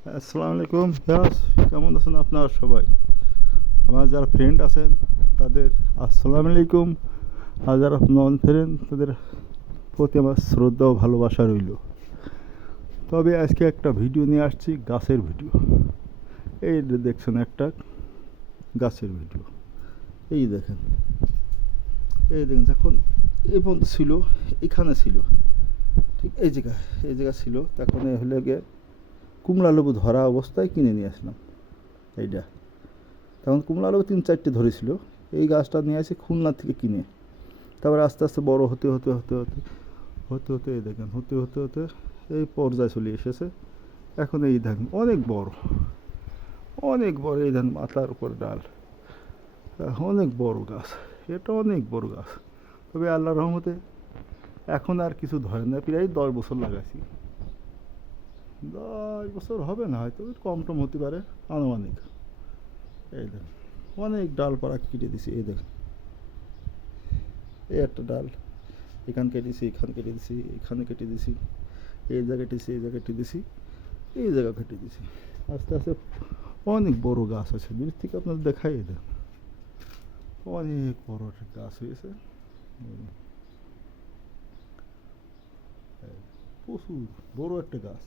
আসসালামু আলাইকুম ইয়াস কেমন আছেন আপনারা সবাই? আমার যারা ফ্রেন্ড আছেন, তাদের আসসালামু আলাইকুম আর যারা নন ফ্রেন্ড তাদের প্রতি আমার শ্রদ্ধা ও ভালোবাসা রইল। তবে আজকে একটা ভিডিও নিয়ে আসছি, গাছের ভিডিও এই দেখছেন একটা গাছের ভিডিও এই দেখেন। এই দেখেন, যখন এই পর্যন্ত ছিল, এখানে ছিল। ঠিক এই জায়গা এই জায়গা ছিল, তখন এ হলে গিয়ে কুমড়া লেবু ধরা অবস্থায় কিনে নিয়ে আসলাম। এইটা। তখন কুমড়া লেবু তিন চারটে ধরেছিল। এই গাছটা নিয়ে আসি খুলনা থেকে কিনে। তারপরে আস্তে আস্তে বড় হতে হতে হতে হতে হতে হতে, এই দেখেন, হতে হতে হতে এই পর্যায়ে চলে এসেছে। এখন এই দেখেন অনেক বড়। অনেক বড় এই দেখেন মাথার উপর ডাল। অনেক বড় গাছ। এটা অনেক বড় গাছ। তবে আল্লাহ রহমতে এখন আর কিছু ধরে না। প্রায় দশ বছর লাগাইছি। দশ বছর হবে না, হয়তো কম টম হতে পারে, আনুমানিক। এই দেখেন, অনেক ডালপালা কেটে দিছি, এই দেখেন। এই একটা ডাল, এখান কেটেছি এখান কেটে দিছি, এখানে কেটে দিছি, এই জায়গা কেটেছি এই জায়গা কেটে দিছি, এই জায়গা কেটে দিছি। আস্তে আস্তে অনেক বড় গাছ আছে দূর থেকে আপনাদের দেখাই দেন অনেক বড় একটা গাছ হয়েছে। প্রচুর বড় একটা গাছ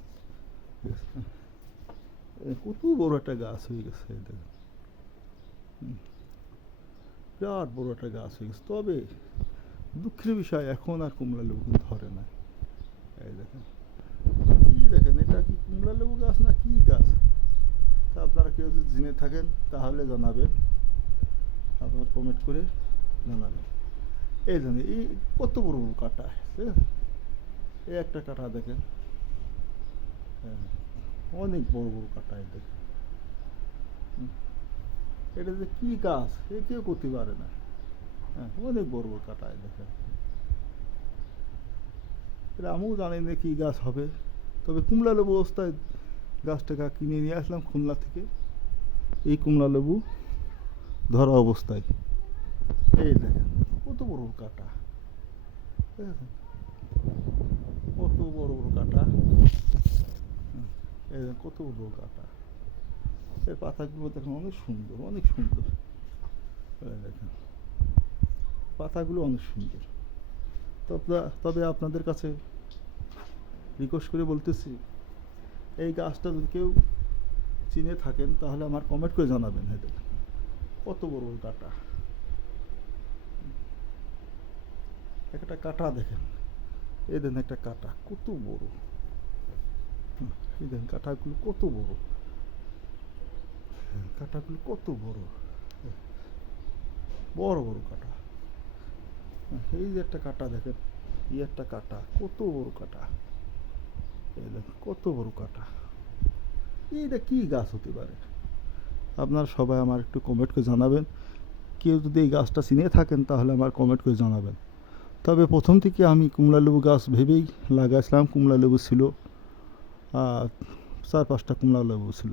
কত বড় একটা গাছ হয়ে গেছে দেখেন বিরাট বড় একটা গাছ হয়ে গেছে। তবে দুঃখের বিষয় এখন আর কুমড়া লেবু কিন্তু ধরে না। এই দেখেন। এই দেখেন এটা কি কুমড়া লেবু গাছ না কি গাছ? তা আপনারা কেউ যদি জেনে থাকেন তাহলে জানাবেন। আপনার কমেন্ট করে জানাবেন। এই জানি এই কত বড় বড় কাটা আছে? এই একটা কাটা দেখেন। হ্যাঁ, অনেক বড় বড় কাটা দেখেন। এটা যে কি গাছ? এ কেউ করতে পারে না। হ্যাঁ অনেক বড় বড় কাটা দেখেন। এটা আমিও জানি না কি গাছ হবে। তবে কুমলা লেবু অবস্থায় গাছটাকে কিনে নিয়ে আসলাম খুলনা থেকে। এই কুমলা লেবু ধরা অবস্থায়। এই দেখেন, কত বড় কাটা। দেখেছেন? কত বড় বড় কাটা হুম, এই দেখেন কত বড় কাটা এই পাতাগুলো দেখেন অনেক সুন্দর অনেক সুন্দর। দেখেন, পাতাগুলো অনেক সুন্দর। তবে আপনাদের কাছে রিকোয়েস্ট করে বলতেছি, এই গাছটা যদি কেউ চিনে থাকেন, তাহলে আমার কমেন্ট করে জানাবেন হ্যাঁ কত বড় বড় কাটা। একটা কাটা দেখেন। দেখেন একটা কাটা, কত বড়। এই দেখেন কাটাগুলো কত বড়? কাটাগুলো কত বড়? বড় বড় কাটা। এই যে একটা কাটা দেখেন, এই একটা কাটা, কত বড় কাটা। এই দেখেন, কত বড় কাটা। এইটা কি গাছ হতে পারে? আপনারা সবাই আমার একটু কমেন্ট করে জানাবেন। কেউ যদি এই গাছটা চিনে থাকেন, তাহলে আমার কমেন্ট করে জানাবেন। তবে প্রথম থেকে আমি কুমড়া লেবু গাছ ভেবেই লাগাইছিলাম। কুমড়া লেবু ছিল চার পাঁচটা কুমড়া লেবু ছিল।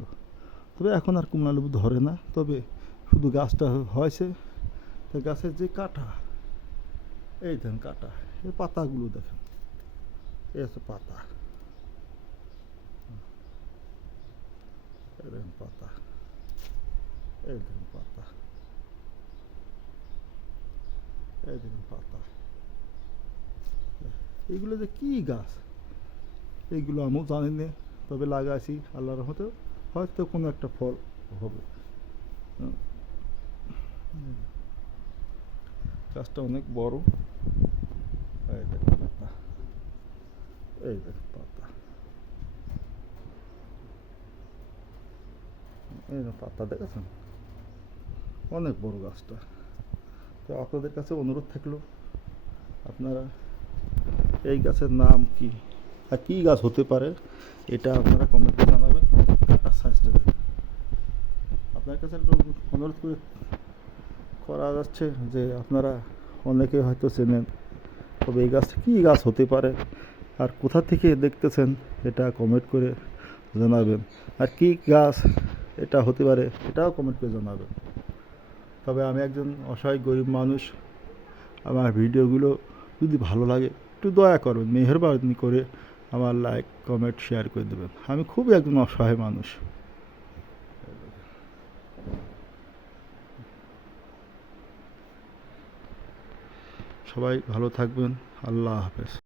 তবে এখন আর কুমড়া লেবু ধরে না। তবে শুধু গাছটা হয়েছে। তা গাছের যে কাটা, এই দেখেন কাটা, এই পাতাগুলো দেখেন। এই হচ্ছে পাতা। এই পাতা। দেখেন পাতা। পাতা। এইগুলো যে কি গাছ? এইগুলো আমিও জানি না, তবে লাগাইছি আল্লাহর রহমতে, হয়তো কোনো একটা ফল হবে। গাছটা অনেক বড়। এই দেখেন পাতা। এই দেখেন পাতা। এই পাতা দেখেছেন? অনেক বড় গাছটা। তো আপনাদের কাছে অনুরোধ থাকল, আপনারা এই গাছের নাম কি? আর কী গাছ হতে পারে, এটা আপনারা কমেন্টে জানাবেন। কাটার সাইজটা দেখেন। আপনার কাছে অনুরোধ করে করা যাচ্ছে যে আপনারা অনেকে হয়তো চেনেন, তবে এই গাছটা কী গাছ হতে পারে আর কোথা থেকে দেখতেছেন এটা কমেন্ট করে জানাবেন। আর কী গাছ এটা হতে পারে এটাও কমেন্ট করে জানাবেন। তবে আমি একজন অসহায় গরিব মানুষ, আমার ভিডিওগুলো যদি ভালো লাগে একটু দয়া করবেন, মেহরবানি করে আমার লাইক কমেন্ট শেয়ার করে দেবেন। আমি খুবই একজন অসহায় মানুষ। সবাই ভালো থাকবেন। আল্লাহ হাফেজ।